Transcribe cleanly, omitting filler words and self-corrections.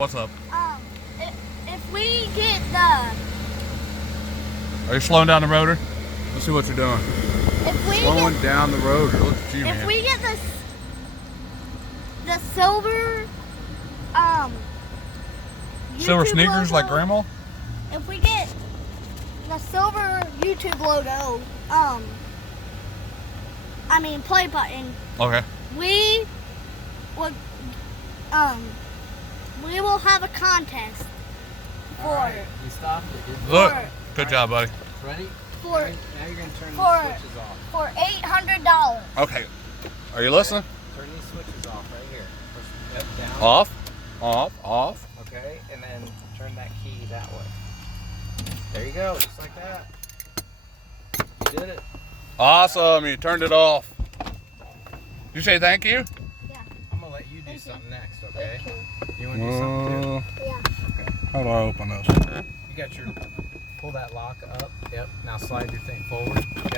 What's up? If we get the... Are you slowing down the rotor? Let's see what you're doing. If we Slowing down the rotor. Look at you, man. If we get the silver, Silver YouTube sneakers logo, like Grandma? If we get the silver YouTube logo, play button, Okay. we would, we will have a contest for Alright, you stopped it. Look. For- Good job, buddy. Ready? for Now you're going to turn for- these switches off. for $800. Okay. Are you listening? Turn these switches off right here. Push that down. Off. Off. Off. Okay, and then turn that key that way. There you go, just like that. You did it. Awesome. You turned it off. You say thank you? Yeah. I'm going to let you do Thank you. something next, okay? Thank You want to do something too? Yeah. Okay. How do I open this? You got your, pull that lock up. Yep. Now slide your thing forward. Yep.